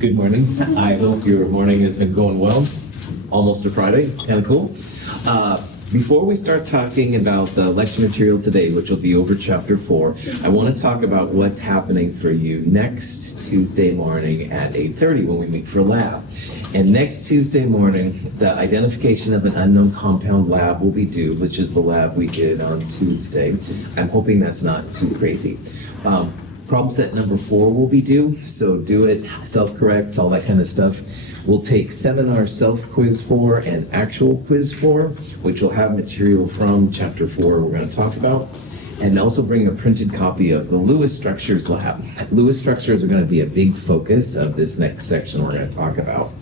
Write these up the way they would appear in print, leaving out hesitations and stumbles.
Good morning. I hope your morning has been going well. Almost a Friday, kind of cool. Before we start talking about the lecture material today, which will be over chapter 4, I want to talk about what's happening for you next Tuesday morning at 8:30 when we meet for lab. And next Tuesday morning, the identification of an unknown compound lab will be due, which is the lab we did on Tuesday. I'm hoping that's not too crazy. Problem set number 4 will be due, so do it, self-correct, all that kind of stuff. We'll take seminar self-quiz 4 and actual quiz 4, which will have material from chapter 4 we're going to talk about, and also bring a printed copy of the Lewis Structures lab. Lewis Structures are going to be a big focus of this next section we're going to talk about.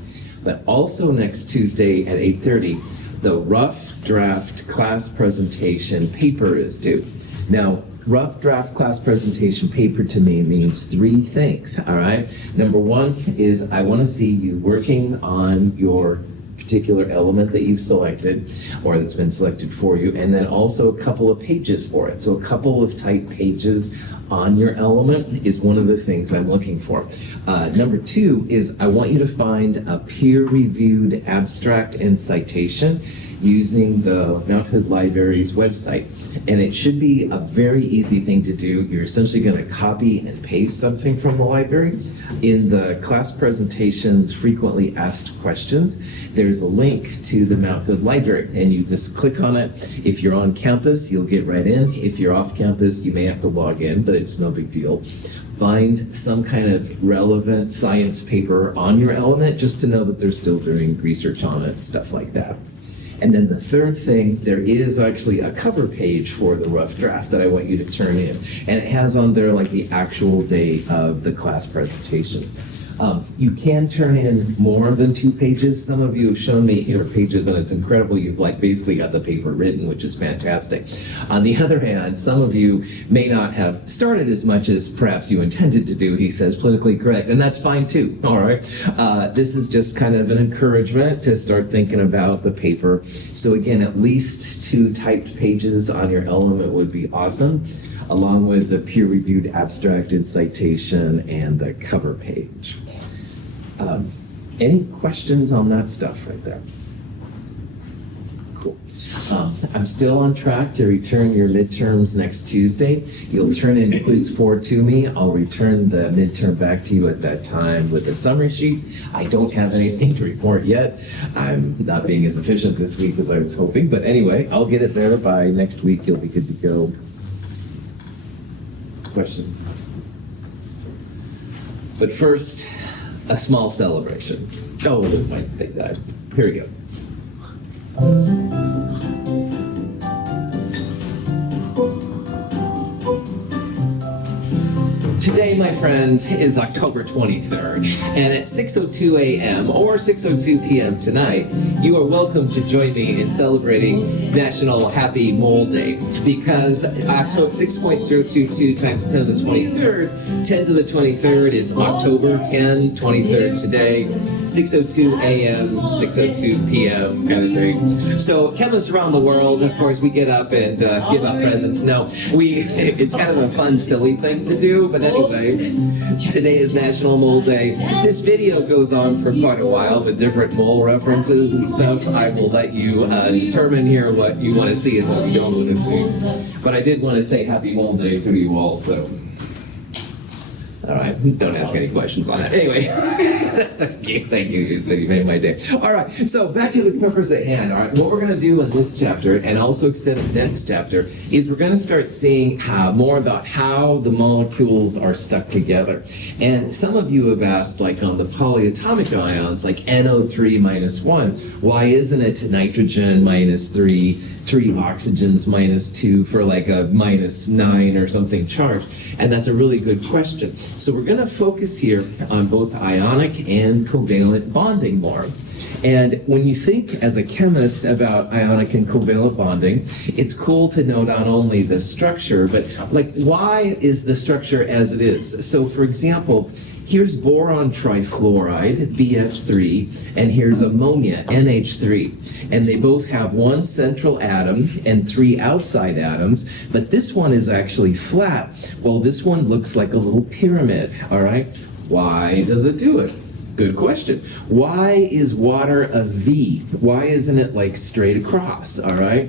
But also next Tuesday at 8:30, the rough draft class presentation paper is due. Now, rough draft class presentation paper to me means 3 things, all right? Number 1 is I want to see you working on your particular element that you've selected or that's been selected for you, and then also a couple of pages for it. So a couple of typed pages on your element is one of the things I'm looking for. Number 2 is I want you to find a peer-reviewed abstract and citation using the Mount Hood Library's website. And it should be a very easy thing to do. You're essentially going to copy and paste something from the library. In the class presentations, frequently asked questions, there's a link to the Mount Hood Library, and you just click on it. If you're on campus, you'll get right in. If you're off campus, you may have to log in, but it's no big deal. Find some kind of relevant science paper on your element just to know that they're still doing research on it, stuff like that. And then the third thing, there is actually a cover page for the rough draft that I want you to turn in. And it has on there like the actual date of the class presentation. You can turn in more than 2 pages. Some of you have shown me your pages and it's incredible. You've like basically got the paper written, which is fantastic. On the other hand, some of you may not have started as much as perhaps you intended to do, he says, politically correct, and that's fine too, all right? This is just kind of an encouragement to start thinking about the paper. So again, at least 2 typed pages on your element would be awesome, along with the peer-reviewed abstract and citation and the cover page. Any questions on that stuff right there? Cool. I'm still on track to return your midterms next Tuesday. You'll turn in quiz 4 to me. I'll return the midterm back to you at that time with a summary sheet. I don't have anything to report yet. I'm not being as efficient this week as I was hoping, but anyway, I'll get it there by next week. You'll be good to go. Questions? But first, a small celebration. Oh, this might take that. Here we go. Today, my friends, is October 23rd, and at 6:02 a.m. or 6:02 p.m. tonight, you are welcome to join me in celebrating National Happy Mole Day, because October 6.022 times 10 to the 23rd, 10 to the 23rd is October 10, 23rd today, 6:02 a.m., 6:02 p.m. kind of thing. So chemists around the world, of course, we get up and give out presents. No, it's kind of a fun, silly thing to do, but anyway, today is National Mole Day. This video goes on for quite a while with different mole references and stuff. I will let you determine here what you want to see and what you don't want to see. But I did want to say Happy Mole Day to you all, so. All right, don't ask any questions on it. Anyway, thank you, you made my day. All right, so back to the purpose at hand. All right, what we're going to do in this chapter, and also extend the next chapter, is we're going to start seeing more about how the molecules are stuck together. And some of you have asked, like on the polyatomic ions, like NO3 minus 1, why isn't it nitrogen minus 3, 3 oxygens minus 2 for like a minus 9 or something charge? And that's a really good question. So we're going to focus here on both ionic and covalent bonding more. And when you think as a chemist about ionic and covalent bonding, it's cool to know not only the structure, but like why is the structure as it is? So for example, here's boron trifluoride, BF3, and here's ammonia, NH3. And they both have one central atom and 3 outside atoms, but this one is actually flat. Well, this one looks like a little pyramid, all right? Why does it do it? Good question. Why is water a V? Why isn't it like straight across, all right?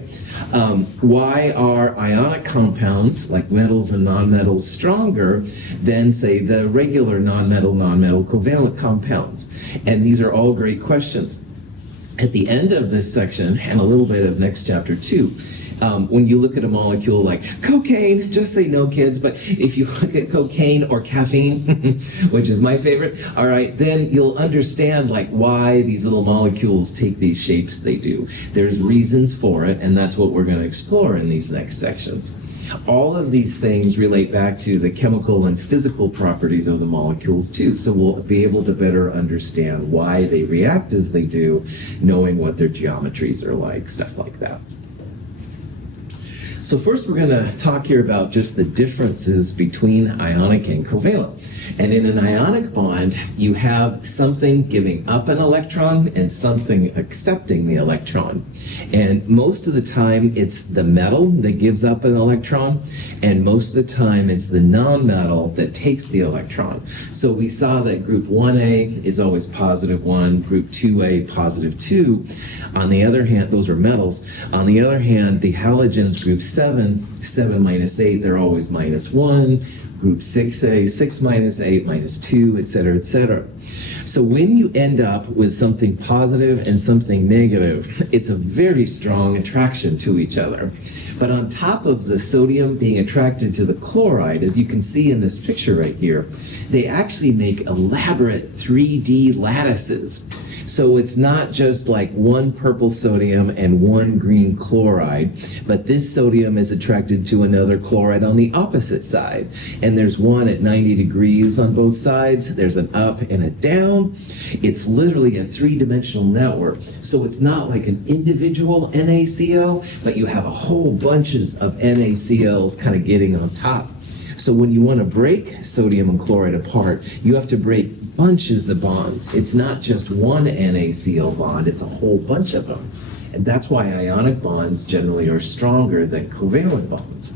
Why are ionic compounds, like metals and nonmetals, stronger than, say, the regular nonmetal covalent compounds? And these are all great questions. At the end of this section, and a little bit of next chapter too, when you look at a molecule like cocaine, just say no, kids, but if you look at cocaine or caffeine, which is my favorite, all right, then you'll understand like why these little molecules take these shapes they do. There's reasons for it, and that's what we're going to explore in these next sections. All of these things relate back to the chemical and physical properties of the molecules too, so we'll be able to better understand why they react as they do, knowing what their geometries are like, stuff like that. So first we're going to talk here about just the differences between ionic and covalent. And in an ionic bond, you have something giving up an electron and something accepting the electron. And most of the time it's the metal that gives up an electron, and most of the time it's the nonmetal that takes the electron. So we saw that group 1A is always positive 1, group 2A positive 2. On the other hand, those are metals. On the other hand, the halogens, group 7 minus 8, they're always minus 1. Group 6A, 6 minus 8 minus 2, etc., etc. So when you end up with something positive and something negative, it's a very strong attraction to each other. But on top of the sodium being attracted to the chloride, as you can see in this picture right here, they actually make elaborate 3D lattices. So it's not just like one purple sodium and one green chloride, but this sodium is attracted to another chloride on the opposite side. And there's one at 90 degrees on both sides. There's an up and a down. It's literally a three-dimensional network. So it's not like an individual NaCl, but you have a whole bunches of NaCls kind of getting on top. So when you want to break sodium and chloride apart, you have to break bunches of bonds. It's not just one NaCl bond, it's a whole bunch of them. And that's why ionic bonds generally are stronger than covalent bonds.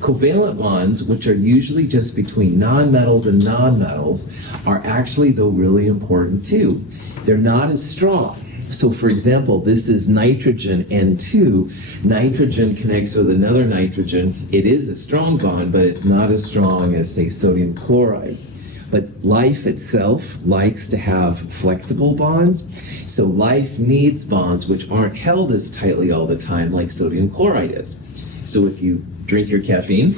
Covalent bonds, which are usually just between nonmetals and nonmetals, are actually, though, really important too. They're not as strong. So for example, this is nitrogen N2. Nitrogen connects with another nitrogen. It is a strong bond, but it's not as strong as, say, sodium chloride. But life itself likes to have flexible bonds. So life needs bonds which aren't held as tightly all the time like sodium chloride is. So if you drink your caffeine,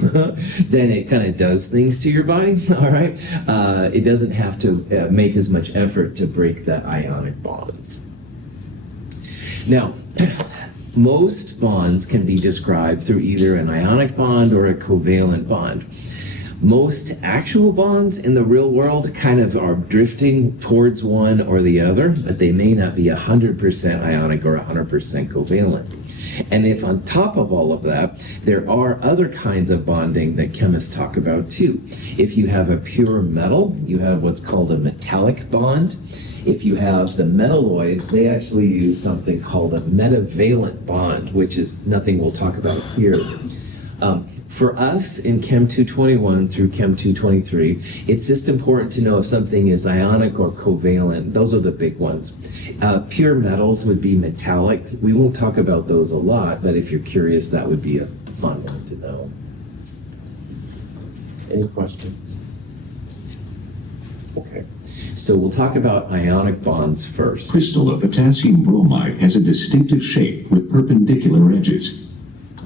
then it kind of does things to your body, all right? It doesn't have to make as much effort to break that ionic bonds. Now, most bonds can be described through either an ionic bond or a covalent bond. Most actual bonds in the real world kind of are drifting towards one or the other, but they may not be 100% ionic or 100% covalent. And if on top of all of that, there are other kinds of bonding that chemists talk about too. If you have a pure metal, you have what's called a metallic bond. If you have the metalloids, they actually use something called a metavalent bond, which is nothing we'll talk about here. For us in Chem 221 through Chem 223, it's just important to know if something is ionic or covalent. Those are the big ones. Pure metals would be metallic. We won't talk about those a lot, but if you're curious, that would be a fun one to know. Any questions? Okay. So we'll talk about ionic bonds first. Crystal of potassium bromide has a distinctive shape with perpendicular edges.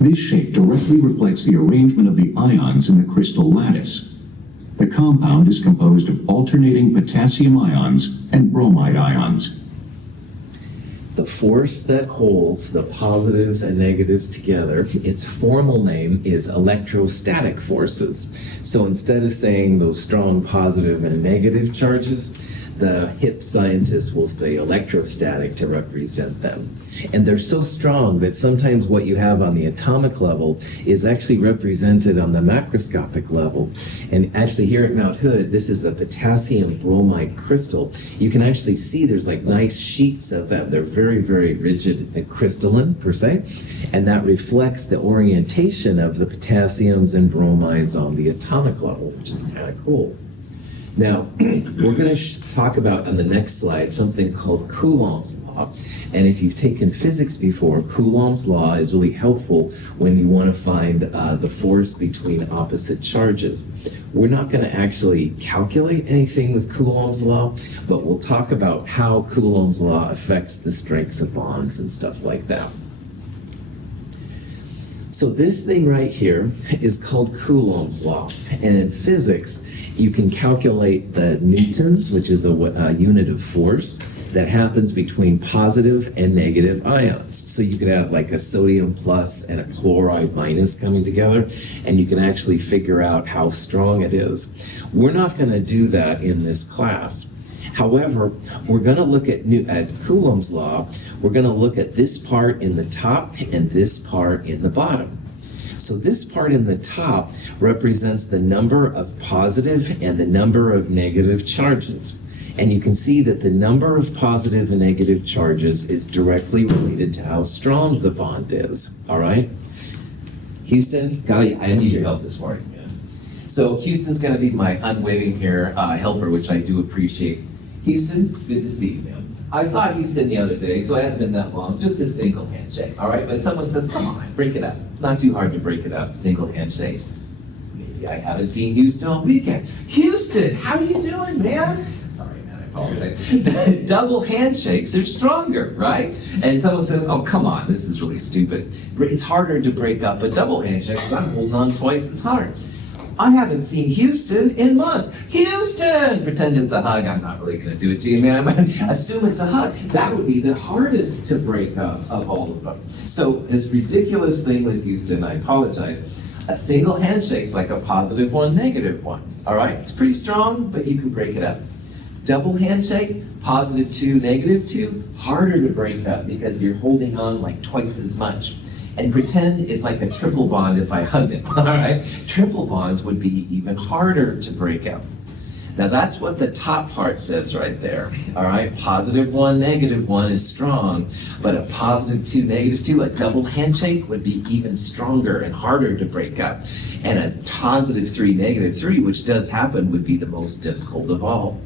This shape directly reflects the arrangement of the ions in the crystal lattice. The compound is composed of alternating potassium ions and bromide ions. The force that holds the positives and negatives together, its formal name is electrostatic forces. So instead of saying those strong positive and negative charges, the hip scientists will say electrostatic to represent them. And they're so strong that sometimes what you have on the atomic level is actually represented on the macroscopic level. And actually here at Mount Hood, this is a potassium bromide crystal. You can actually see there's like nice sheets of them. They're very, very rigid and crystalline per se. And that reflects the orientation of the potassiums and bromides on the atomic level, which is kind of cool. Now, we're going to talk about on the next slide something called Coulomb's law. And if you've taken physics before, Coulomb's law is really helpful when you want to find the force between opposite charges. We're not going to actually calculate anything with Coulomb's law, but we'll talk about how Coulomb's law affects the strengths of bonds and stuff like that. So this thing right here is called Coulomb's law. And in physics, you can calculate the newtons, which is a unit of force that happens between positive and negative ions. So you could have like a sodium plus and a chloride minus coming together, and you can actually figure out how strong it is. We're not going to do that in this class. However, we're going to look at Coulomb's law. We're going to look at this part in the top and this part in the bottom. So this part in the top represents the number of positive and the number of negative charges. And you can see that the number of positive and negative charges is directly related to how strong the bond is. All right? Houston, I need your help this morning, man. So Houston's going to be my unwavering here helper, which I do appreciate. Houston, good to see you, man. I saw Houston the other day, so it hasn't been that long, just a single handshake, all right? But someone says, come on, break it up. Not too hard to break it up, single handshake. Maybe I haven't seen Houston all weekend. Houston, how you doing, man? Sorry, man, I apologize. Double handshakes are stronger, right? And someone says, oh, come on, this is really stupid. It's harder to break up a double handshake because I'm holding on twice as hard. I haven't seen Houston in months. Houston! Pretend it's a hug. I'm not really going to do it to you, man. But assume it's a hug. That would be the hardest to break up of all of them. So this ridiculous thing with Houston, I apologize. A single handshake's like a positive one, negative one. All right? It's pretty strong, but you can break it up. Double handshake, positive 2, negative 2, harder to break up because you're holding on like twice as much. And pretend it's like a triple bond if I hugged him, all right? Triple bonds would be even harder to break up. Now that's what the top part says right there, all right? Positive 1, negative 1 is strong, but a positive 2, negative 2, a double handshake would be even stronger and harder to break up. And a positive 3, negative 3, which does happen, would be the most difficult of all.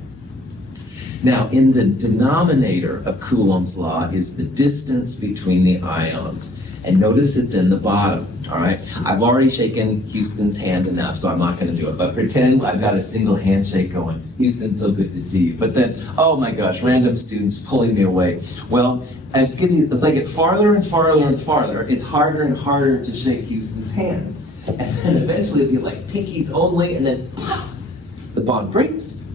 Now, in the denominator of Coulomb's law is the distance between the ions. And notice it's in the bottom, all right? I've already shaken Houston's hand enough, so I'm not going to do it. But pretend I've got a single handshake going. Houston, so good to see you. But then, oh my gosh, random students pulling me away. Well, as I get farther and farther and farther, it's harder and harder to shake Houston's hand. And then eventually it'll be like pinkies only, and then pop, the bond breaks.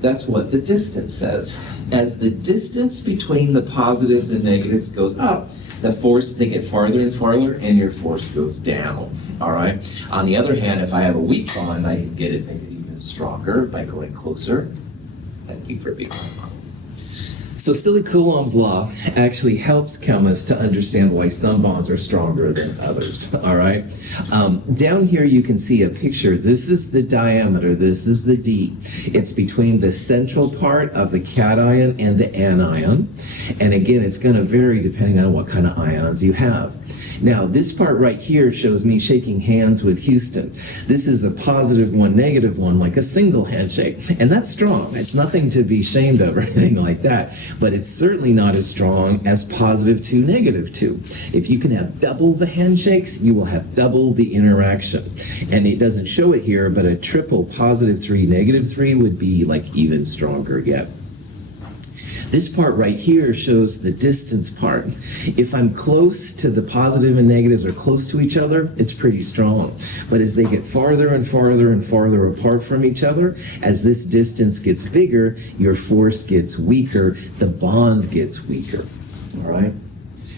That's what the distance says. As the distance between the positives and negatives goes up, the force, they get farther and farther, and your force goes down, all right? On the other hand, if I have a weak bond, I can make it even stronger by going closer. Thank you for being my model. So silly Coulomb's law actually helps chemists to understand why some bonds are stronger than others, all right? Down here you can see a picture. This is the diameter, this is the D. It's between the central part of the cation and the anion. And again, it's going to vary depending on what kind of ions you have. Now, this part right here shows me shaking hands with Houston. This is a positive 1, negative 1, like a single handshake. And that's strong. It's nothing to be ashamed of or anything like that. But it's certainly not as strong as positive 2, negative 2. If you can have double the handshakes, you will have double the interaction. And it doesn't show it here, but a triple positive 3, negative 3 would be like even stronger yet. This part right here shows the distance part. If I'm close to the positive and negatives are close to each other, it's pretty strong. But as they get farther and farther and farther apart from each other, as this distance gets bigger, your force gets weaker, the bond gets weaker, all right?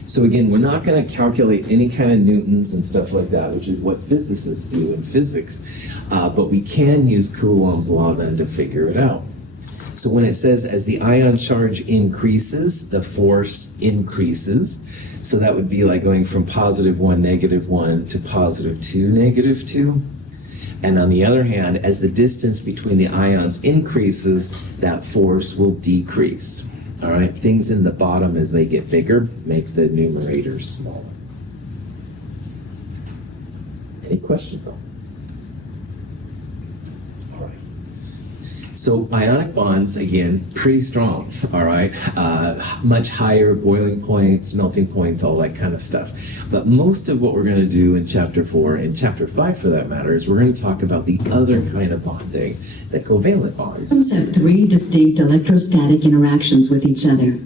So again, we're not going to calculate any kind of newtons and stuff like that, which is what physicists do in physics, but we can use Coulomb's law then to figure it out. So when it says as the ion charge increases, the force increases. So that would be like going from positive 1, negative 1 to positive 2, negative 2. And on the other hand, as the distance between the ions increases, that force will decrease. All right, things in the bottom as they get bigger make the numerator smaller. Any questions on that? So ionic bonds, again, pretty strong, all right? Much higher boiling points, melting points, all that kind of stuff. But most of what we're going to do in Chapter 4, and Chapter 5 for that matter, is we're going to talk about the other kind of bonding, the covalent bonds. Atoms have three distinct electrostatic interactions with each other.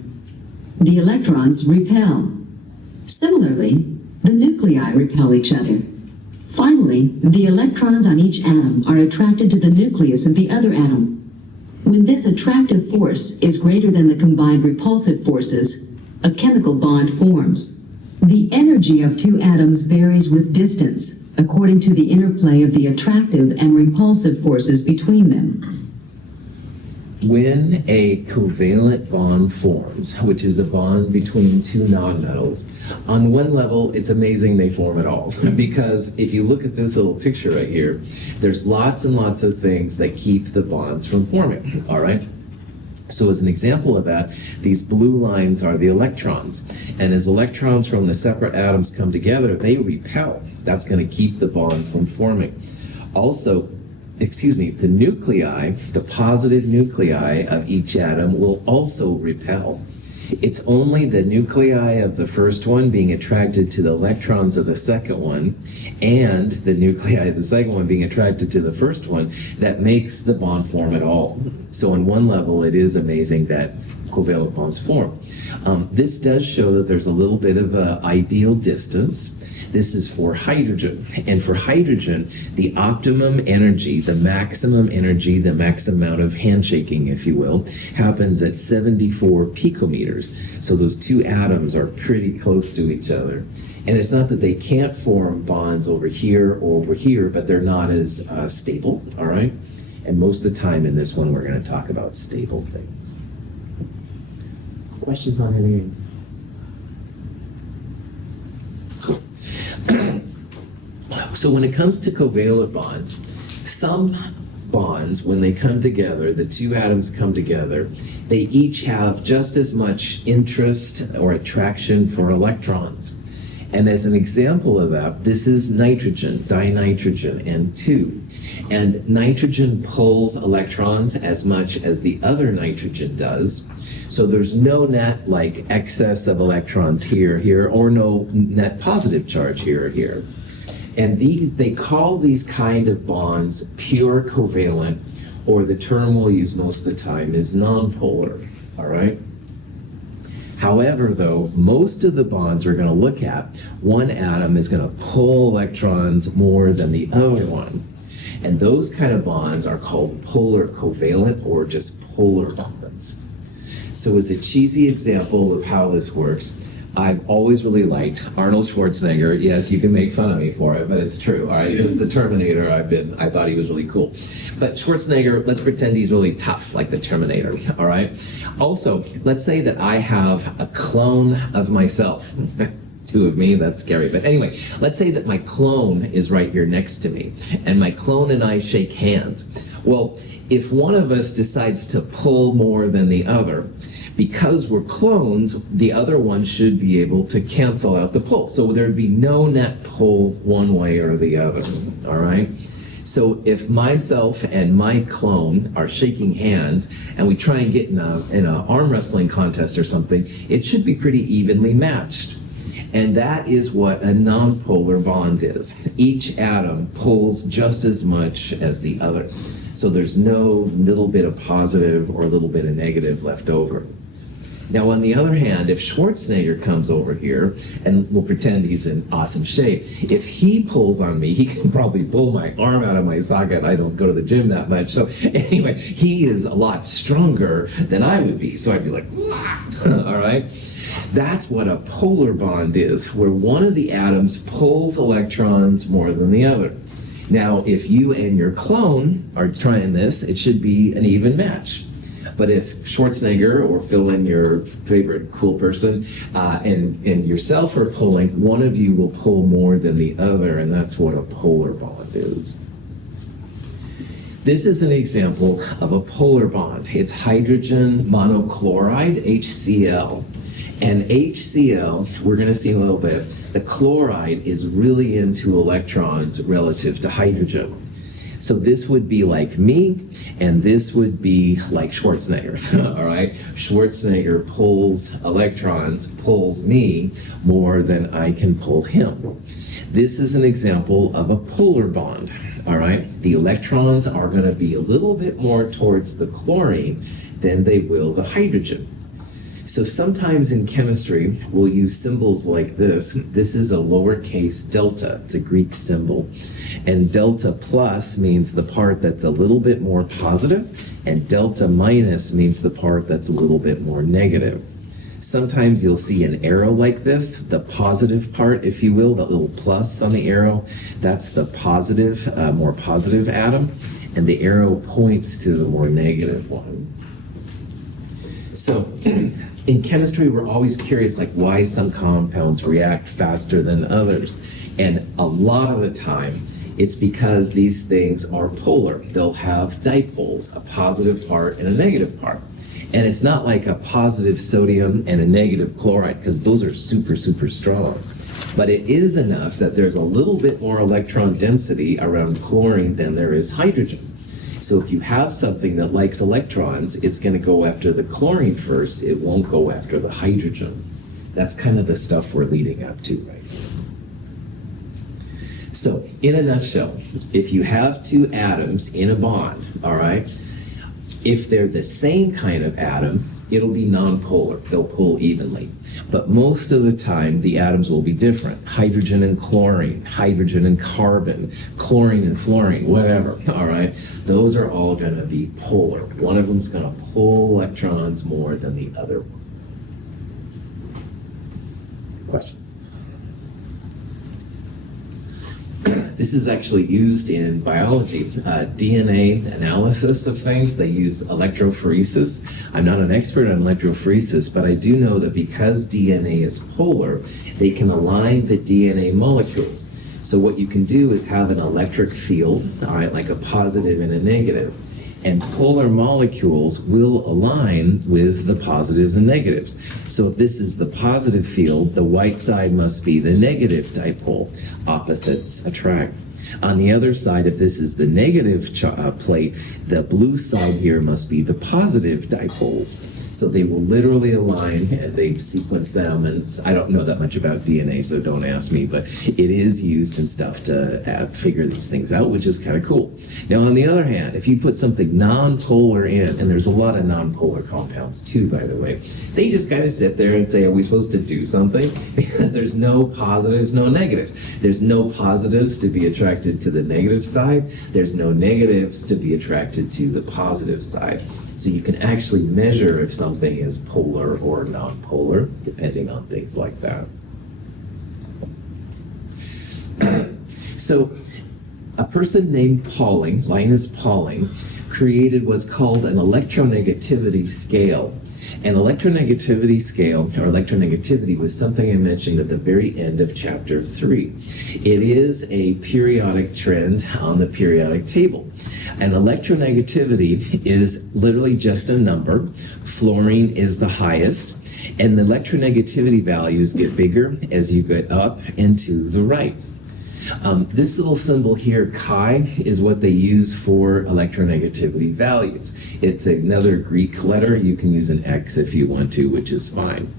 The electrons repel. Similarly, the nuclei repel each other. Finally, the electrons on each atom are attracted to the nucleus of the other atom. When this attractive force is greater than the combined repulsive forces, a chemical bond forms. The energy of two atoms varies with distance, according to the interplay of the attractive and repulsive forces between them. When a covalent bond forms, which is a bond between two nonmetals, on one level, it's amazing they form at all. Because if you look at this little picture right here, there's lots and lots of things that keep the bonds from forming, all right? So as an example of that, these blue lines are the electrons. And as electrons from the separate atoms come together, they repel. That's going to keep the bond from forming. Also, the nuclei, the positive nuclei of each atom will also repel. It's only the nuclei of the first one being attracted to the electrons of the second one, and the nuclei of the second one being attracted to the first one, that makes the bond form at all. So on one level, it is amazing that covalent bonds form. This does show that there's a little bit of an ideal distance. This is for hydrogen. And for hydrogen, the optimum energy, the maximum energy, the max amount of handshaking, if you will, happens at 74 picometers. So those two atoms are pretty close to each other. And it's not that they can't form bonds over here or over here, but they're not as stable, all right? And most of the time in this one, we're going to talk about stable things. Questions on any of these? So when it comes to covalent bonds, some bonds, when they come together, the two atoms come together, they each have just as much interest or attraction for electrons. And as an example of that, this is nitrogen, dinitrogen, N2. And nitrogen pulls electrons as much as the other nitrogen does. So there's no net excess of electrons here, or no net positive charge here. And they call these kind of bonds pure covalent, or the term we'll use most of the time is nonpolar, all right? However, though, most of the bonds we're going to look at, one atom is going to pull electrons more than the other one. And those kind of bonds are called polar covalent, or just polar bonds. So as a cheesy example of how this works, I've always really liked Arnold Schwarzenegger. Yes, you can make fun of me for it, but it's true. All right, as the Terminator, I thought he was really cool. But Schwarzenegger, let's pretend he's really tough, like the Terminator. All right. Also, let's say that I have a clone of myself. Two of me, that's scary. But anyway, let's say that my clone is right here next to me, and my clone and I shake hands. Well, if one of us decides to pull more than the other, because we're clones, the other one should be able to cancel out the pull. So there'd be no net pull one way or the other, all right? So if myself and my clone are shaking hands and we try and get in an arm wrestling contest or something, it should be pretty evenly matched. And that is what a nonpolar bond is. Each atom pulls just as much as the other. So there's no little bit of positive or a little bit of negative left over. Now, on the other hand, if Schwarzenegger comes over here, and we'll pretend he's in awesome shape, if he pulls on me, he can probably pull my arm out of my socket. I don't go to the gym that much. So anyway, he is a lot stronger than I would be. So I'd be like, all right? That's what a polar bond is, where one of the atoms pulls electrons more than the other. Now, if you and your clone are trying this, it should be an even match. But if Schwarzenegger, or fill in your favorite cool person, and yourself are pulling, one of you will pull more than the other, and that's what a polar bond is. This is an example of a polar bond. It's hydrogen monochloride, HCl. And HCl, we're going to see in a little bit, the chloride is really into electrons relative to hydrogen. So this would be like me, and this would be like Schwarzenegger, all right? Schwarzenegger pulls electrons, pulls me more than I can pull him. This is an example of a polar bond, all right? The electrons are going to be a little bit more towards the chlorine than they will the hydrogen. So sometimes in chemistry, we'll use symbols like this. This is a lowercase delta. It's a Greek symbol. And delta plus means the part that's a little bit more positive, and delta minus means the part that's a little bit more negative. Sometimes you'll see an arrow like this, the positive part, if you will, the little plus on the arrow, that's the positive, more positive atom, and the arrow points to the more negative one. So in chemistry, we're always curious, like why some compounds react faster than others. And a lot of the time, it's because these things are polar. They'll have dipoles, a positive part and a negative part. And it's not like a positive sodium and a negative chloride, because those are super, super strong. But it is enough that there's a little bit more electron density around chlorine than there is hydrogen. So if you have something that likes electrons, it's going to go after the chlorine first. It won't go after the hydrogen. That's kind of the stuff we're leading up to right now. So in a nutshell, if you have two atoms in a bond, all right, if they're the same kind of atom, it'll be nonpolar. They'll pull evenly. But most of the time, the atoms will be different. Hydrogen and chlorine, hydrogen and carbon, chlorine and fluorine, whatever, all right? Those are all going to be polar. One of them's going to pull electrons more than the other one. Question? This is actually used in biology, DNA analysis of things. They use electrophoresis. I'm not an expert on electrophoresis, but I do know that because DNA is polar, they can align the DNA molecules. So what you can do is have an electric field, all right, like a positive and a negative. And polar molecules will align with the positives and negatives. So if this is the positive field, the white side must be the negative dipole. Opposites attract. On the other side, if this is the negative plate, the blue side here must be the positive dipoles. So they will literally align, and they sequence them, and I don't know that much about DNA, so don't ask me, but it is used in stuff to figure these things out, which is kind of cool. Now, on the other hand, if you put something non-polar in, and there's a lot of non-polar compounds too, by the way, they just kind of sit there and say, are we supposed to do something? Because there's no positives, no negatives. There's no positives to be attracted to the negative side. There's no negatives to be attracted to the positive side. So you can actually measure if something is polar or non-polar, depending on things like that. So a person named Pauling, Linus Pauling, created what's called an electronegativity scale. An electronegativity scale, or electronegativity, was something I mentioned at the very end of chapter 3. It is a periodic trend on the periodic table. And electronegativity is literally just a number. Fluorine is the highest, and the electronegativity values get bigger as you get up and to the right. This little symbol here, chi, is what they use for electronegativity values. It's another Greek letter. You can use an X if you want to, which is fine.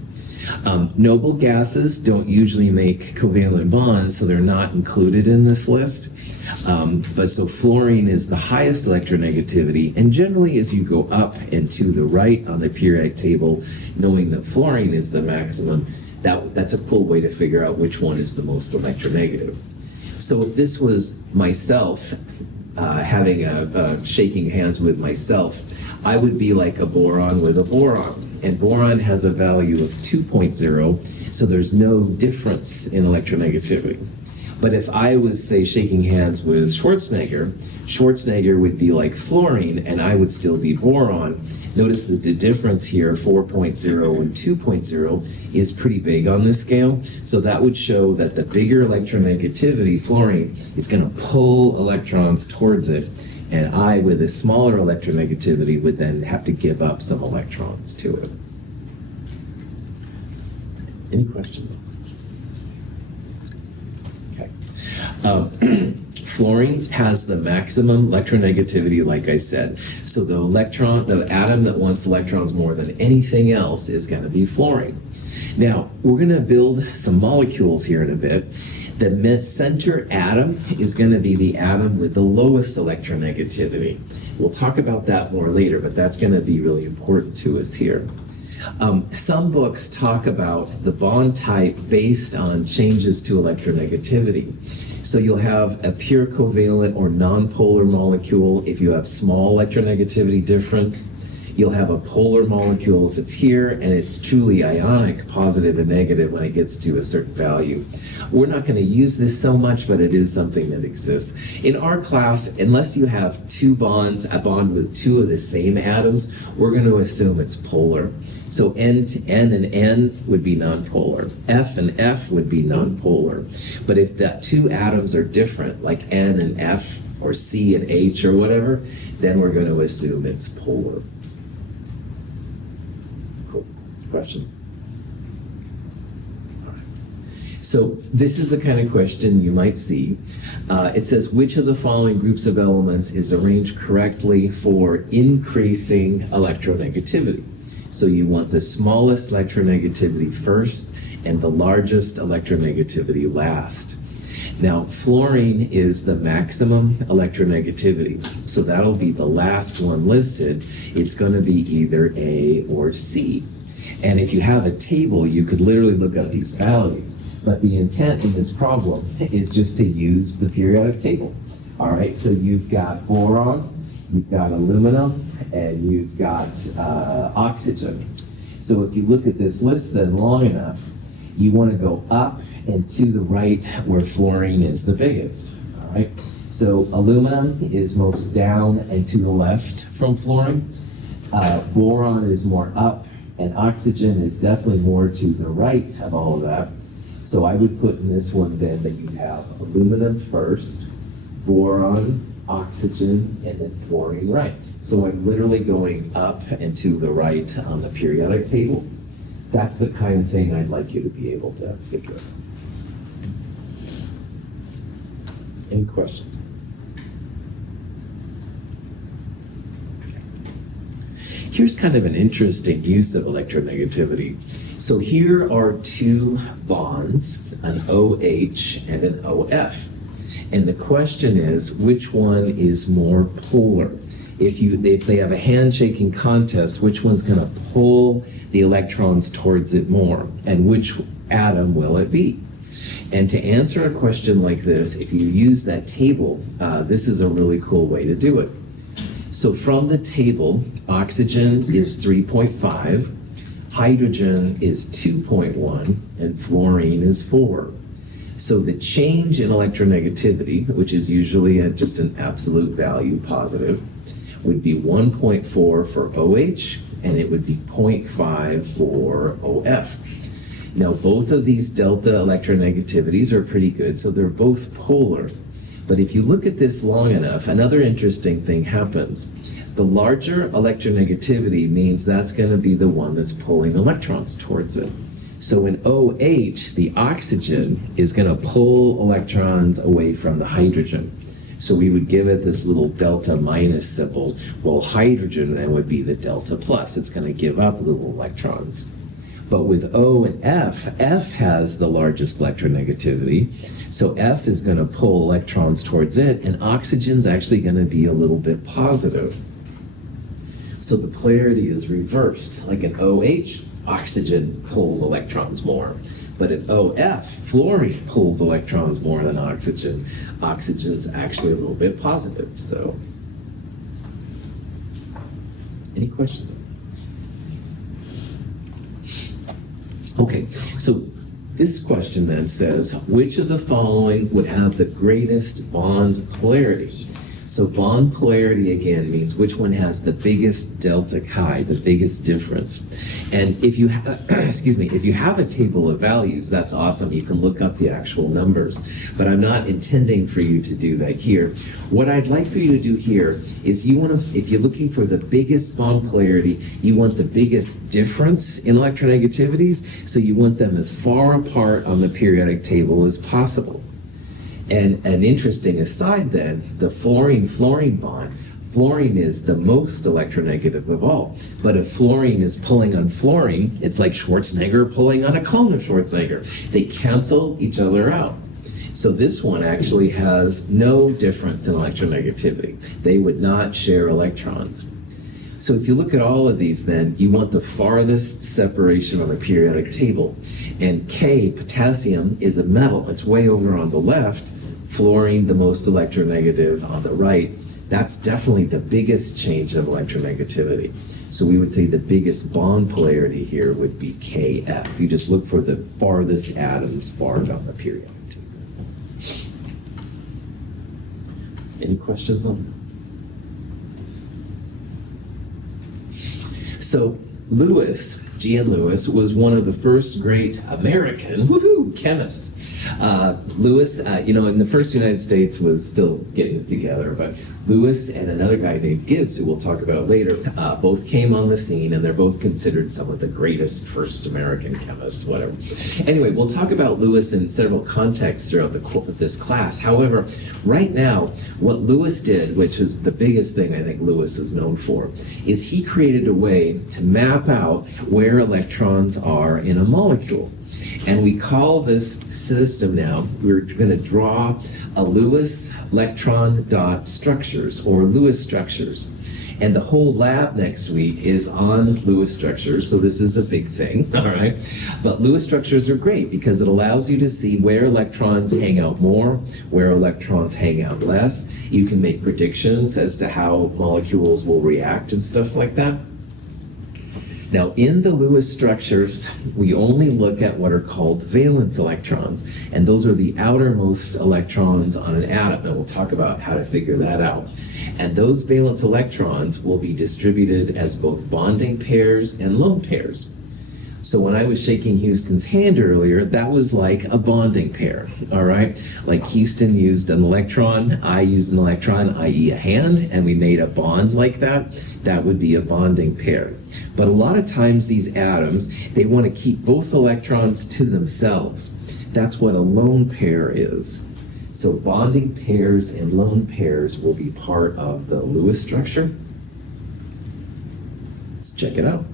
Noble gases don't usually make covalent bonds, so they're not included in this list. But so fluorine is the highest electronegativity, and generally as you go up and to the right on the periodic table, knowing that fluorine is the maximum, that's a cool way to figure out which one is the most electronegative. So if this was myself having a shaking hands with myself, I would be like a boron with a boron. And boron has a value of 2.0, so there's no difference in electronegativity. But if I was, say, shaking hands with Schwarzenegger would be like fluorine, and I would still be boron. Notice that the difference here, 4.0 and 2.0, is pretty big on this scale. So that would show that the bigger electronegativity, fluorine, is going to pull electrons towards it. And I, with a smaller electronegativity, would then have to give up some electrons to it. Any questions? Okay. Fluorine has the maximum electronegativity, like I said. So the atom that wants electrons more than anything else is going to be fluorine. Now, we're going to build some molecules here in a bit. The center atom is going to be the atom with the lowest electronegativity. We'll talk about that more later, but that's going to be really important to us here. Some books talk about the bond type based on changes to electronegativity. So you'll have a pure covalent or nonpolar molecule if you have small electronegativity difference. You'll have a polar molecule if it's here, and it's truly ionic, positive and negative when it gets to a certain value. We're not going to use this so much, but it is something that exists. In our class, unless you have two bonds, a bond with two of the same atoms, we're going to assume it's polar. So N and N would be nonpolar. F and F would be nonpolar. But if that two atoms are different, like N and F, or C and H, or whatever, then we're going to assume it's polar. Cool. Questions? So this is the kind of question you might see. It says, which of the following groups of elements is arranged correctly for increasing electronegativity? So you want the smallest electronegativity first and the largest electronegativity last. Now, fluorine is the maximum electronegativity, so that'll be the last one listed. It's going to be either A or C. And if you have a table, you could literally look up these values. But the intent in this problem is just to use the periodic table. All right, so you've got boron, you've got aluminum, and you've got oxygen. So if you look at this list then long enough, you want to go up and to the right where fluorine is the biggest. All right, so aluminum is most down and to the left from fluorine. Boron is more up, and oxygen is definitely more to the right of all of that. So I would put in this one then that you have aluminum first, boron, oxygen, and then fluorine right. So I'm literally going up and to the right on the periodic table. That's the kind of thing I'd like you to be able to figure out. Any questions? Here's kind of an interesting use of electronegativity. So here are two bonds, an OH and an OF. And the question is, which one is more polar? If they have a handshaking contest, which one's going to pull the electrons towards it more? And which atom will it be? And to answer a question like this, if you use that table, this is a really cool way to do it. So from the table, oxygen is 3.5, hydrogen is 2.1, and fluorine is 4. So the change in electronegativity, which is usually just an absolute value positive, would be 1.4 for OH, and it would be 0.5 for OF. Now, both of these delta electronegativities are pretty good, so they're both polar. But if you look at this long enough, another interesting thing happens. The larger electronegativity means that's going to be the one that's pulling electrons towards it. So in OH, the oxygen is going to pull electrons away from the hydrogen. So we would give it this little delta minus symbol, while hydrogen then would be the delta plus. It's going to give up little electrons. But with O and F, F has the largest electronegativity. So F is going to pull electrons towards it, and oxygen's actually going to be a little bit positive. So the polarity is reversed. Like in OH, oxygen pulls electrons more. But in OF, fluorine pulls electrons more than oxygen. Oxygen's actually a little bit positive. So, any questions? Okay, so this question then says, which of the following would have the greatest bond polarity? So bond polarity again means which one has the biggest delta chi, the biggest difference. And if you if you have a table of values, that's awesome. You can look up the actual numbers. But I'm not intending for you to do that here. What I'd like for you to do here is if you're looking for the biggest bond polarity, you want the biggest difference in electronegativities, so you want them as far apart on the periodic table as possible. And an interesting aside then, the fluorine-fluorine bond, fluorine is the most electronegative of all. But if fluorine is pulling on fluorine, it's like Schwarzenegger pulling on a clone of Schwarzenegger. They cancel each other out. So this one actually has no difference in electronegativity. They would not share electrons. So if you look at all of these then, you want the farthest separation on the periodic table. And K, potassium, is a metal. It's way over on the left. Fluorine, the most electronegative, on the right. That's definitely the biggest change of electronegativity. So we would say the biggest bond polarity here would be KF. You just look for the farthest atoms barred on the periodic table. Any questions on that? So Lewis, G.N. Lewis, was one of the first great American chemists. Lewis, in the first United States was still getting it together, but Lewis and another guy named Gibbs, who we'll talk about later, both came on the scene, and they're both considered some of the greatest first American chemists, whatever. Anyway, we'll talk about Lewis in several contexts throughout this class. However, right now, what Lewis did, which is the biggest thing I think Lewis is known for, is he created a way to map out where electrons are in a molecule. And we call this system now, we're going to draw a Lewis electron dot structures, or Lewis structures. And the whole lab next week is on Lewis structures, so this is a big thing, all right? But Lewis structures are great because it allows you to see where electrons hang out more, where electrons hang out less. You can make predictions as to how molecules will react and stuff like that. Now, in the Lewis structures, we only look at what are called valence electrons, and those are the outermost electrons on an atom, and we'll talk about how to figure that out. And those valence electrons will be distributed as both bonding pairs and lone pairs. So when I was shaking Houston's hand earlier, that was like a bonding pair, all right? Like Houston used an electron, I used an electron, i.e. a hand, and we made a bond like that. That would be a bonding pair. But a lot of times these atoms, they want to keep both electrons to themselves. That's what a lone pair is. So bonding pairs and lone pairs will be part of the Lewis structure. Let's check it out.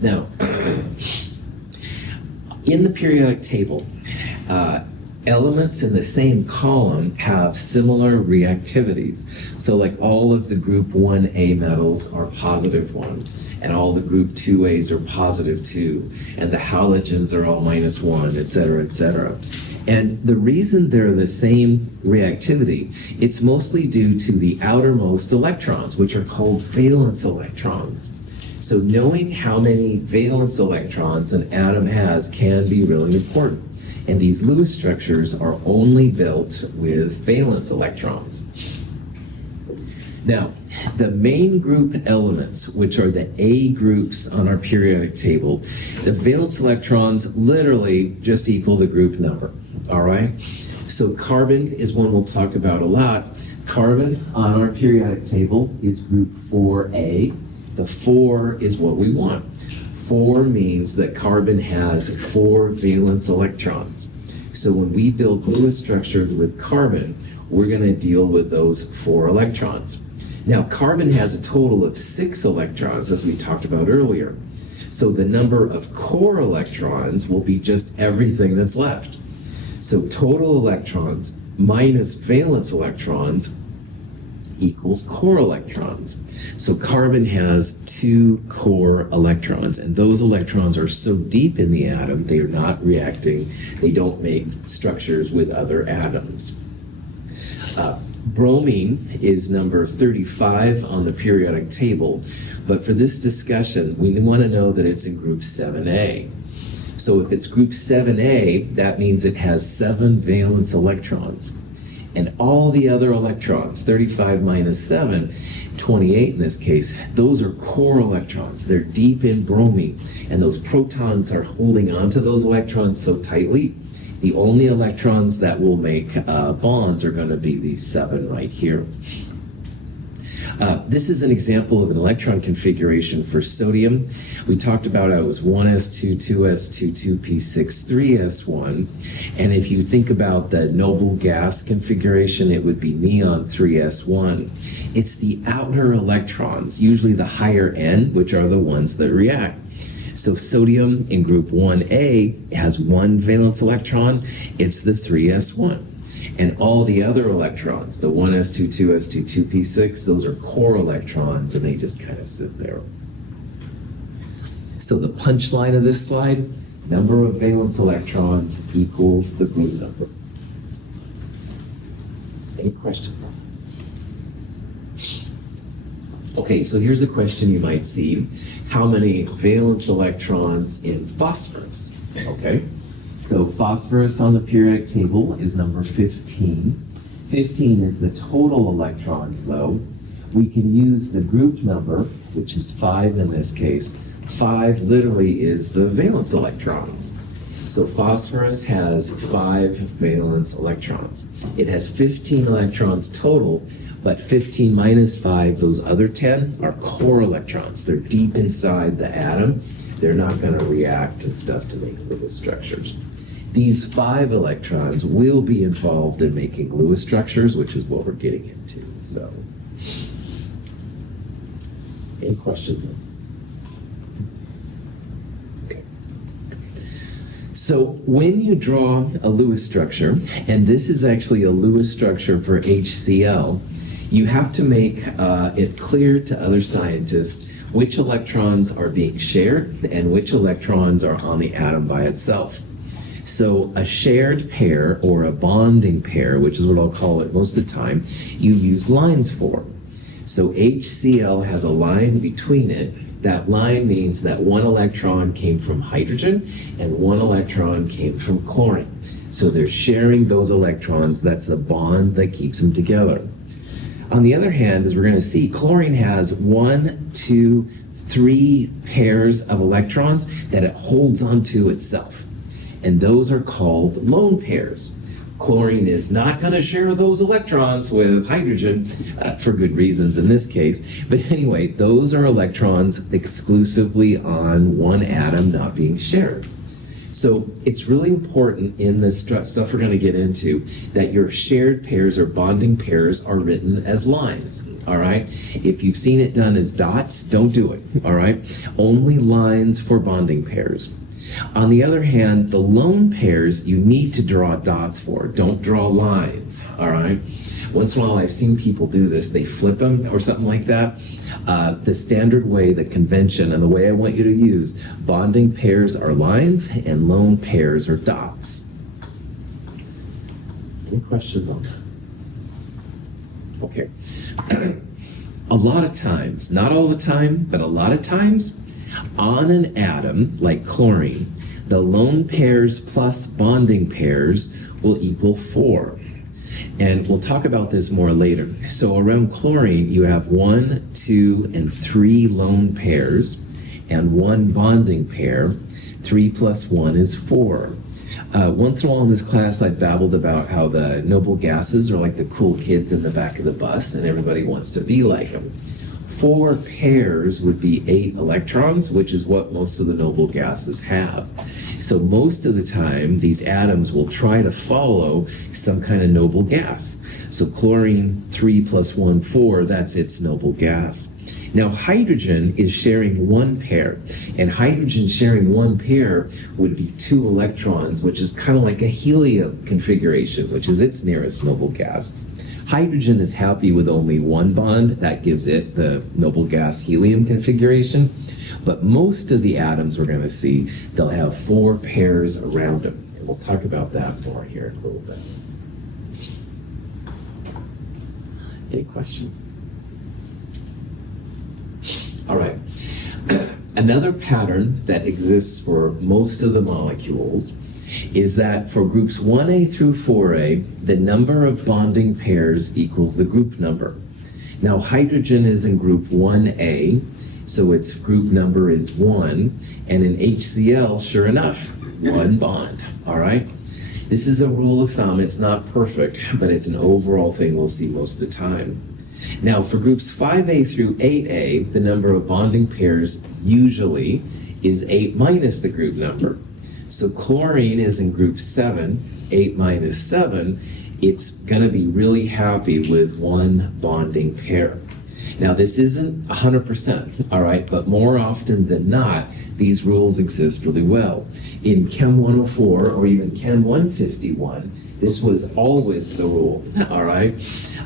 Now, in the periodic table, elements in the same column have similar reactivities. So like all of the group 1A metals are positive 1, and all the group 2As are positive 2, and the halogens are all minus 1, etc., etc. And the reason they're the same reactivity, it's mostly due to the outermost electrons, which are called valence electrons. So knowing how many valence electrons an atom has can be really important. And these Lewis structures are only built with valence electrons. Now, the main group elements, which are the A groups on our periodic table, the valence electrons literally just equal the group number, all right? So carbon is one we'll talk about a lot. Carbon on our periodic table is group 4A. The 4 is what we want. 4 means that carbon has 4 valence electrons. So when we build Lewis structures with carbon, we're going to deal with those 4 electrons. Now, carbon has a total of 6 electrons, as we talked about earlier. So the number of core electrons will be just everything that's left. So total electrons minus valence electrons equals core electrons. So carbon has 2 core electrons, and those electrons are so deep in the atom, they are not reacting, they don't make structures with other atoms. Bromine is number 35 on the periodic table, but for this discussion, we want to know that it's in group 7A. So if it's group 7A, that means it has 7 valence electrons. And all the other electrons, 35 minus 7, 28 in this case, those are core electrons. They're deep in bromine, and those protons are holding onto those electrons so tightly. The only electrons that will make bonds are going to be these 7 right here. This is an example of an electron configuration for sodium. We talked about how it was 1s2, 2s2, 2p6, 3s1. And if you think about the noble gas configuration, it would be neon 3s1. It's the outer electrons, usually the higher end, which are the ones that react. So sodium in group 1a has one valence electron. It's the 3s1. And all the other electrons, the 1s2, 2s2, 2p6, those are core electrons, and they just kind of sit there. So the punchline of this slide, number of valence electrons equals the group number. Any questions on that? Okay, so here's a question you might see. How many valence electrons in phosphorus? Okay. So phosphorus on the periodic table is number 15. 15 is the total electrons, though. We can use the group number, which is 5 in this case. 5 literally is the valence electrons. So phosphorus has 5 valence electrons. It has 15 electrons total, but 15 minus 5, those other 10 are core electrons. They're deep inside the atom. They're not going to react and stuff to make Lewis structures. These 5 electrons will be involved in making Lewis structures, which is what we're getting into. So, any questions? Okay. So when you draw a Lewis structure, and this is actually a Lewis structure for HCl, you have to make it clear to other scientists which electrons are being shared and which electrons are on the atom by itself. So a shared pair or a bonding pair, which is what I'll call it most of the time, you use lines for. So HCl has a line between it. That line means that one electron came from hydrogen and one electron came from chlorine. So they're sharing those electrons. That's the bond that keeps them together. On the other hand, as we're going to see, chlorine has 1, 2, 3 pairs of electrons that it holds onto itself. And those are called lone pairs. Chlorine is not going to share those electrons with hydrogen for good reasons in this case. But anyway, those are electrons exclusively on one atom not being shared. So it's really important in this stuff we're going to get into that your shared pairs or bonding pairs are written as lines, all right? If you've seen it done as dots, don't do it, all right? Only lines for bonding pairs. On the other hand, the lone pairs you need to draw dots for. Don't draw lines, all right? Once in a while I've seen people do this. They flip them or something like that. The standard way, the convention, and the way I want you to use, bonding pairs are lines and lone pairs are dots. Any questions on that? Okay. A lot of times, not all the time, but a lot of times, on an atom like chlorine, the lone pairs plus bonding pairs will equal 4. And we'll talk about this more later. So around chlorine, you have 1, 2, and 3 lone pairs and 1 bonding pair. 3 plus 1 is 4. Once in a while in this class, I babbled about how the noble gases are like the cool kids in the back of the bus, and everybody wants to be like them. 4 pairs would be 8 electrons, which is what most of the noble gases have. So most of the time, these atoms will try to follow some kind of noble gas. So chlorine, 3 plus 1, 4, that's its noble gas. Now hydrogen is sharing 1 pair, and hydrogen sharing 1 pair would be 2 electrons, which is kind of like a helium configuration, which is its nearest noble gas. Hydrogen is happy with only 1 bond. That gives it the noble gas helium configuration. But most of the atoms we're going to see, they'll have 4 pairs around them. And we'll talk about that more here in a little bit. Any questions? All right. Another pattern that exists for most of the molecules is that for groups 1A through 4A, the number of bonding pairs equals the group number. Now hydrogen is in group 1A, so its group number is 1, and in HCl, sure enough, 1 bond, all right? This is a rule of thumb. It's not perfect, but it's an overall thing we'll see most of the time. Now, for groups 5A through 8A, the number of bonding pairs usually is 8 minus the group number. So chlorine is in group 7, 8 minus 7. It's going to be really happy with one bonding pair. Now, this isn't 100%, all right, but more often than not, these rules exist really well. In Chem 104 or even Chem 151, this was always the rule, all right?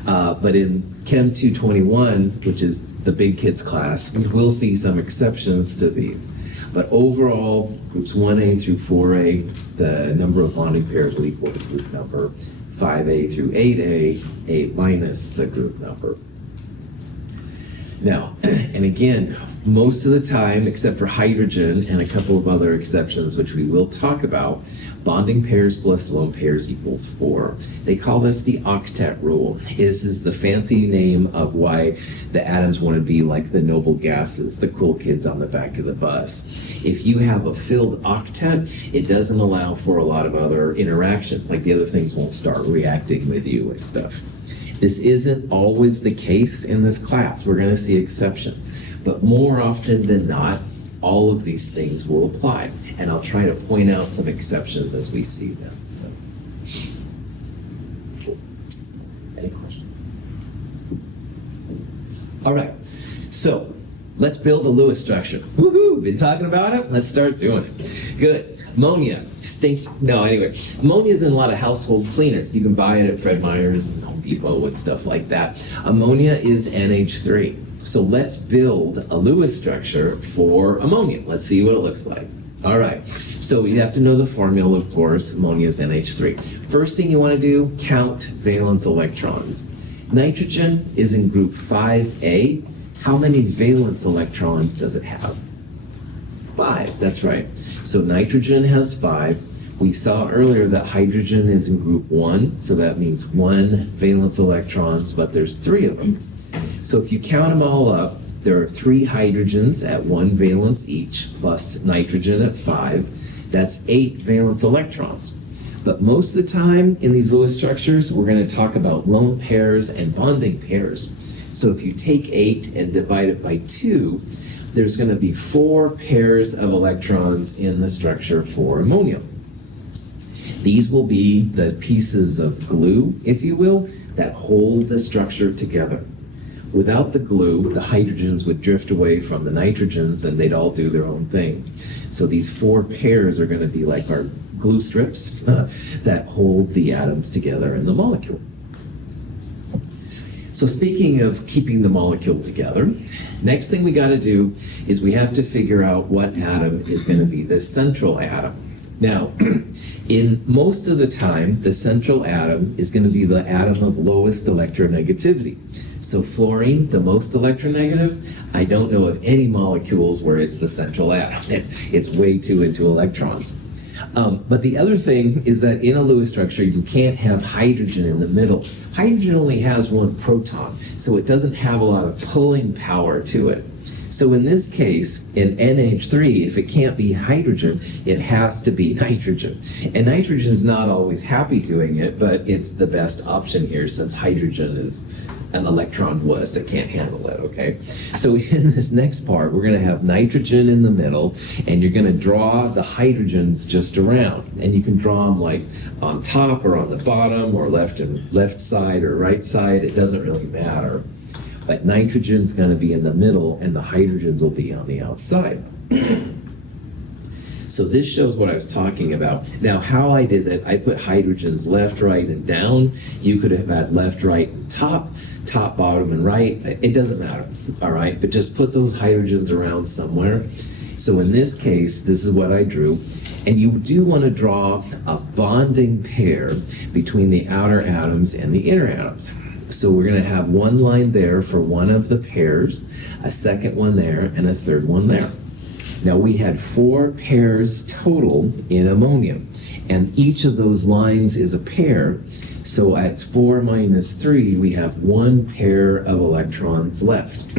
But in Chem 221, which is the big kids class, we will see some exceptions to these. But overall, groups 1A through 4A, the number of bonding pairs will equal the group number. 5A through 8A, 8 minus the group number. Now, and again, most of the time, except for hydrogen and a couple of other exceptions, which we will talk about, bonding pairs plus lone pairs equals 4. They call this the octet rule. This is the fancy name of why the atoms want to be like the noble gases, the cool kids on the back of the bus. If you have a filled octet, it doesn't allow for a lot of other interactions, like the other things won't start reacting with you and stuff. This isn't always the case in this class. We're going to see exceptions. But more often than not, all of these things will apply. And I'll try to point out some exceptions as we see them. So, any questions? All right. So, let's build a Lewis structure. Woohoo! Been talking about it? Let's start doing it. Good. Ammonia. Stinky. No, anyway. Ammonia is in a lot of household cleaners. You can buy it at Fred Meyer's and Home Depot and stuff like that. Ammonia is NH3. So let's build a Lewis structure for ammonia. Let's see what it looks like. All right. So you have to know the formula, of course. Ammonia is NH3. First thing you want to do, count valence electrons. Nitrogen is in group 5A. How many valence electrons does it have? 5. That's right. So nitrogen has 5. We saw earlier that hydrogen is in group 1, so that means 1 valence electrons, but there's 3 of them. So if you count them all up, there are 3 hydrogens at 1 valence each, plus nitrogen at 5. That's 8 valence electrons. But most of the time in these Lewis structures, we're going to talk about lone pairs and bonding pairs. So if you take 8 and divide it by 2, there's going to be 4 pairs of electrons in the structure for ammonia. These will be the pieces of glue, if you will, that hold the structure together. Without the glue, the hydrogens would drift away from the nitrogens and they'd all do their own thing. So these 4 pairs are going to be like our glue strips that hold the atoms together in the molecule. So speaking of keeping the molecule together, next thing we got to do is we have to figure out what atom is going to be the central atom. Now, in most of the time, the central atom is going to be the atom of lowest electronegativity. So fluorine, the most electronegative, I don't know of any molecules where it's the central atom. It's way too into electrons. But the other thing is that in a Lewis structure, you can't have hydrogen in the middle. Hydrogen only has 1 proton, so it doesn't have a lot of pulling power to it. So in this case, in NH3, if it can't be hydrogen, it has to be nitrogen. And nitrogen's not always happy doing it, but it's the best option here since hydrogen is an electron-less that can't handle it, okay? So in this next part, we're going to have nitrogen in the middle, and you're going to draw the hydrogens just around. And you can draw them like on top or on the bottom or left side or right side. It doesn't really matter. But nitrogen's going to be in the middle, and the hydrogens will be on the outside. So this shows what I was talking about. Now, how I did it, I put hydrogens left, right, and down. You could have had left, right, and top, bottom, and right. It doesn't matter, all right? But just put those hydrogens around somewhere. So in this case, this is what I drew. And you do want to draw a bonding pair between the outer atoms and the inner atoms. So we're going to have 1 line there for one of the pairs, a second one there, and a third one there. Now we had 4 pairs total in ammonia, and each of those lines is a pair. So at 4 minus 3, we have 1 pair of electrons left.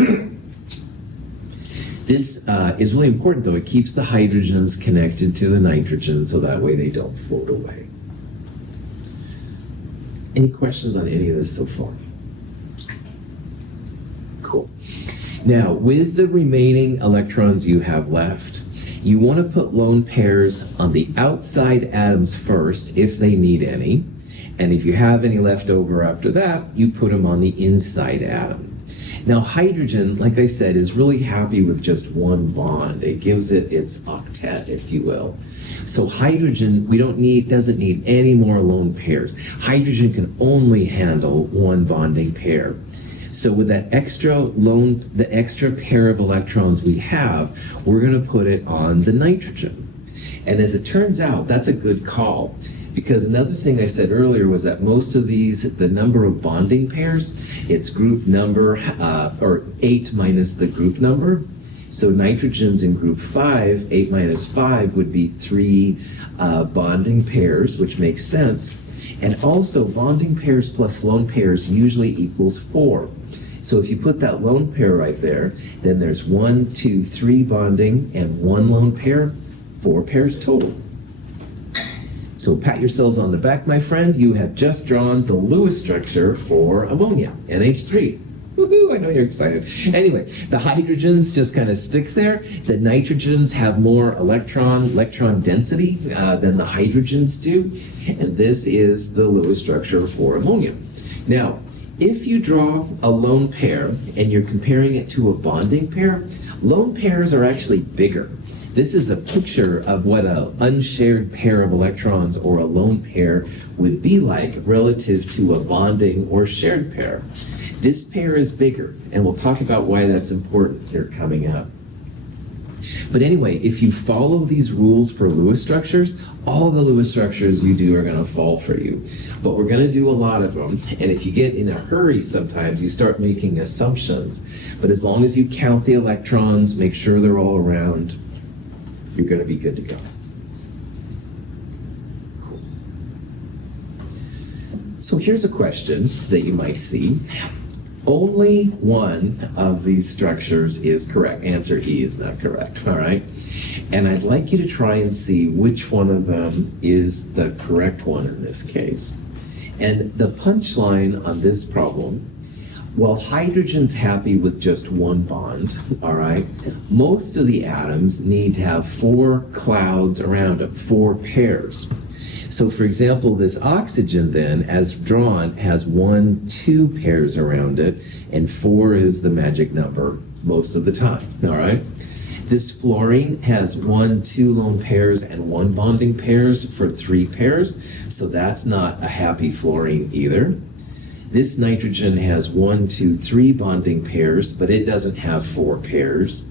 This is really important, though. It keeps the hydrogens connected to the nitrogen, so that way they don't float away. Any questions on any of this so far? Now, with the remaining electrons you have left, you want to put lone pairs on the outside atoms first, if they need any. And if you have any left over after that, you put them on the inside atom. Now, hydrogen, like I said, is really happy with just one bond. It gives it its octet, if you will. So hydrogen, doesn't need any more lone pairs. Hydrogen can only handle one bonding pair. So with that the extra pair of electrons we have, we're going to put it on the nitrogen. And as it turns out, that's a good call. Because another thing I said earlier was that most of these, the number of bonding pairs, it's group number, or 8 minus the group number. So nitrogen's in group 5, 8 minus 5 would be 3 bonding pairs, which makes sense. And also bonding pairs plus lone pairs usually equals 4. So if you put that lone pair right there, then there's 1, 2, 3 bonding and 1 lone pair, 4 pairs total. So pat yourselves on the back, my friend. You have just drawn the Lewis structure for ammonia, NH3. Woohoo, I know you're excited. Anyway, the hydrogens just kind of stick there. The nitrogens have more electron density than the hydrogens do. And this is the Lewis structure for ammonia. Now, if you draw a lone pair and you're comparing it to a bonding pair, lone pairs are actually bigger. This is a picture of what an unshared pair of electrons or a lone pair would be like relative to a bonding or shared pair. This pair is bigger, and we'll talk about why that's important here coming up. But anyway, if you follow these rules for Lewis structures, all the Lewis structures you do are going to fall for you. But we're going to do a lot of them, and if you get in a hurry sometimes, you start making assumptions. But as long as you count the electrons, make sure they're all around, you're going to be good to go. Cool. So here's a question that you might see. Only one of these structures is correct. Answer E is not correct, all right? And I'd like you to try and see which one of them is the correct one in this case. And the punchline on this problem, while hydrogen's happy with just one bond, all right, most of the atoms need to have 4 clouds around them, 4 pairs. So for example, this oxygen then, as drawn, has 1, 2 pairs around it, and 4 is the magic number most of the time, all right? This fluorine has 1, 2 lone pairs and 1 bonding pairs for 3 pairs, so that's not a happy fluorine either. This nitrogen has 1, 2, 3 bonding pairs, but it doesn't have 4 pairs.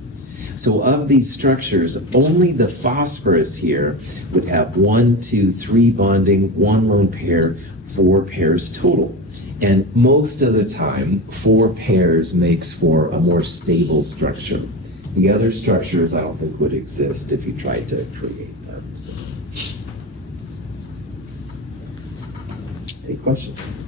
So of these structures, only the phosphorus here would have 1, 2, 3 bonding, 1 lone pair, 4 pairs total. And most of the time, 4 pairs makes for a more stable structure. The other structures I don't think would exist if you tried to create them. So. Any questions?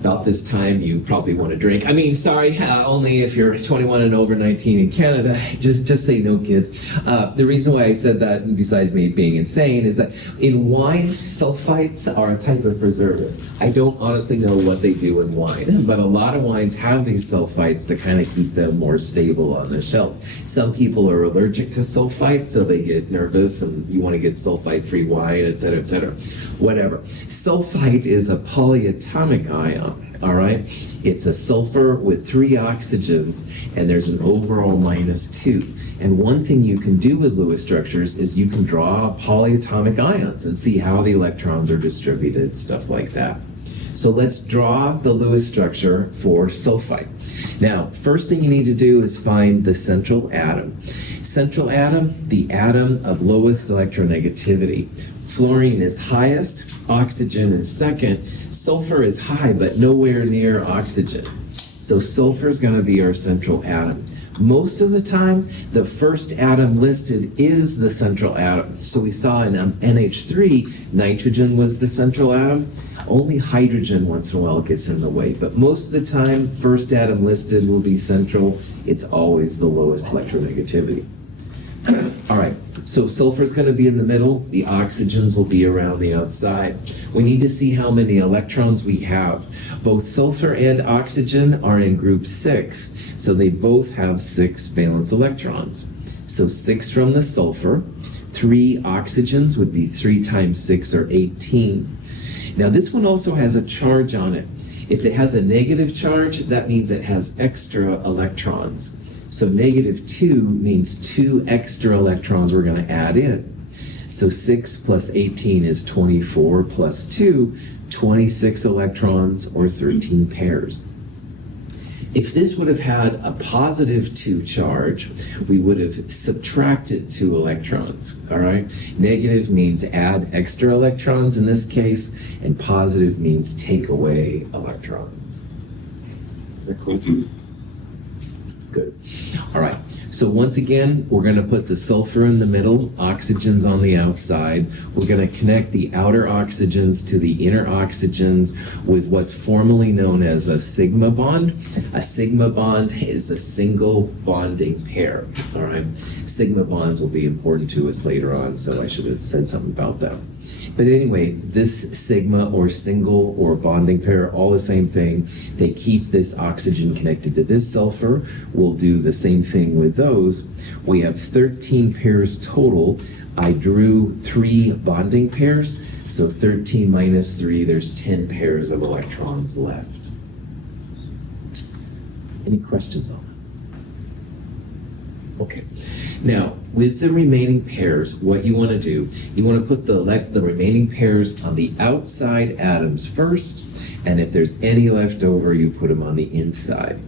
About this time, you probably want to drink. I mean, sorry, only if you're 21 and over, 19 in Canada. Just say no, kids. The reason why I said that, besides me being insane, is that in wine, sulfites are a type of preservative. I don't honestly know what they do in wine, but a lot of wines have these sulfites to kind of keep them more stable on the shelf. Some people are allergic to sulfites, so they get nervous, and you want to get sulfite-free wine, etc., etc. Whatever. Sulfite is a polyatomic ion. All right, it's a sulfur with 3 oxygens, and there's an overall -2. And one thing you can do with Lewis structures is you can draw polyatomic ions and see how the electrons are distributed, stuff like that. So let's draw the Lewis structure for sulfite. Now, first thing you need to do is find the central atom. Central atom, the atom of lowest electronegativity. Fluorine is highest, oxygen is second, sulfur is high but nowhere near oxygen. So sulfur is going to be our central atom. Most of the time, the first atom listed is the central atom. So we saw in NH3, nitrogen was the central atom. Only hydrogen once in a while gets in the way, but most of the time, first atom listed will be central. It's always the lowest electronegativity. All right, So sulfur's going to be in the middle, the oxygens will be around the outside. We need to see how many electrons we have. Both sulfur and oxygen are in group 6, so they both have 6 valence electrons. So 6 from the sulfur, 3 oxygens would be 3 times 6 or 18. Now this one also has a charge on it. If it has a negative charge, that means it has extra electrons. So -2 means 2 extra electrons we're going to add in. So 6 plus 18 is 24 plus 2, 26 electrons or 13 pairs. If this would have had a positive 2 charge, we would have subtracted 2 electrons, all right? Negative means add extra electrons in this case, and positive means take away electrons. Is that cool? Good. All right. So once again, we're going to put the sulfur in the middle, oxygens on the outside. We're going to connect the outer oxygens to the inner oxygens with what's formally known as a sigma bond. A sigma bond is a single bonding pair. All right. Sigma bonds will be important to us later on, so I should have said something about that. But anyway, this sigma or single or bonding pair, all the same thing. They keep this oxygen connected to this sulfur. We'll do the same thing with those. We have 13 pairs total. I drew 3 bonding pairs. So 13 minus 3, there's 10 pairs of electrons left. Any questions on that? Okay. Now, with the remaining pairs, what you want to do, you want to put the remaining pairs on the outside atoms first, and if there's any left over, you put them on the inside.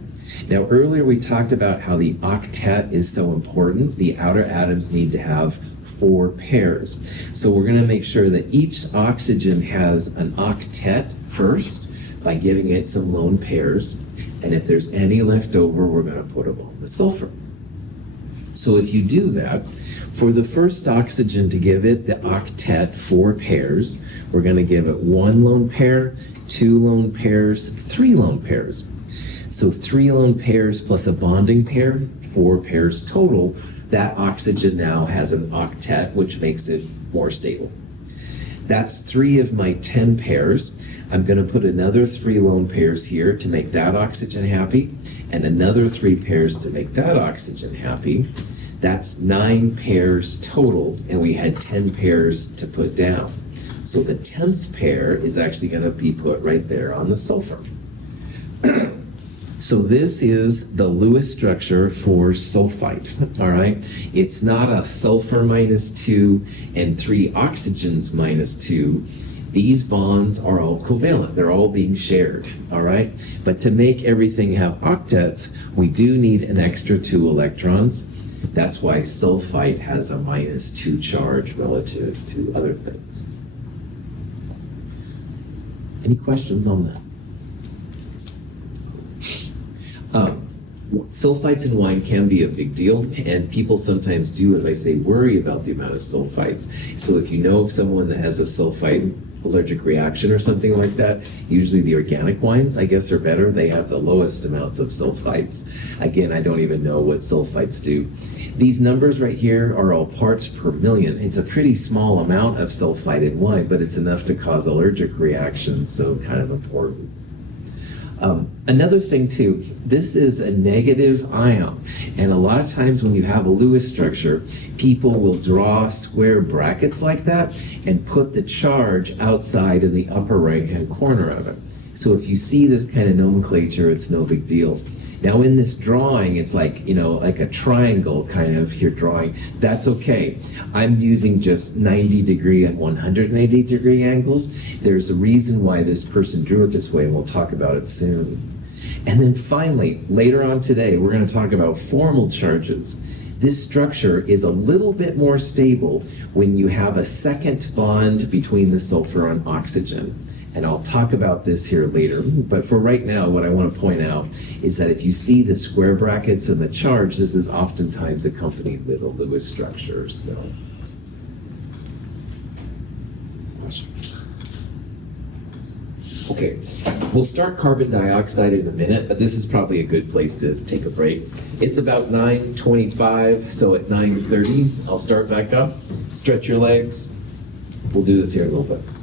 Now, earlier we talked about how the octet is so important. The outer atoms need to have 4 pairs. So we're going to make sure that each oxygen has an octet first by giving it some lone pairs, and if there's any left over, we're going to put them on the sulfur. So if you do that, for the first oxygen to give it the octet 4 pairs, we're going to give it 1 lone pair, 2 lone pairs, 3 lone pairs. So 3 lone pairs plus a bonding pair, 4 pairs total. That oxygen now has an octet, which makes it more stable. That's 3 of my 10 pairs. I'm going to put another 3 lone pairs here to make that oxygen happy, and another 3 pairs to make that oxygen happy. That's 9 pairs total, and we had 10 pairs to put down. So the 10th pair is actually going to be put right there on the sulfur. So this is the Lewis structure for sulfite, all right? It's not a sulfur -2 and 3 oxygens -2. These bonds are all covalent. They're all being shared, all right? But to make everything have octets, we do need an extra 2 electrons. That's why sulfite has a -2 charge relative to other things. Any questions on that? Sulfites in wine can be a big deal, and people sometimes do, as I say, worry about the amount of sulfites. So if you know of someone that has a sulfite allergic reaction or something like that, usually the organic wines, I guess, are better. They have the lowest amounts of sulfites. Again, I don't even know what sulfites do. These numbers right here are all parts per million. It's a pretty small amount of sulfite in wine, but it's enough to cause allergic reactions, so kind of important. Another thing too, this is a negative ion, and a lot of times when you have a Lewis structure, people will draw square brackets like that and put the charge outside in the upper right hand corner of it. So if you see this kind of nomenclature, it's no big deal. Now in this drawing, it's like, like a triangle kind of you're drawing. That's okay. I'm using just 90-degree and 180-degree angles. There's a reason why this person drew it this way, and we'll talk about it soon. And then finally, later on today, we're going to talk about formal charges. This structure is a little bit more stable when you have a second bond between the sulfur and oxygen. And I'll talk about this here later, but for right now, what I want to point out is that if you see the square brackets and the charge, this is oftentimes accompanied with a Lewis structure. So, questions? Okay, We'll start carbon dioxide in a minute, but this is probably a good place to take a break. It's about 9:25, so at 9:30, I'll start back up. Stretch your legs. We'll do this here in a little bit.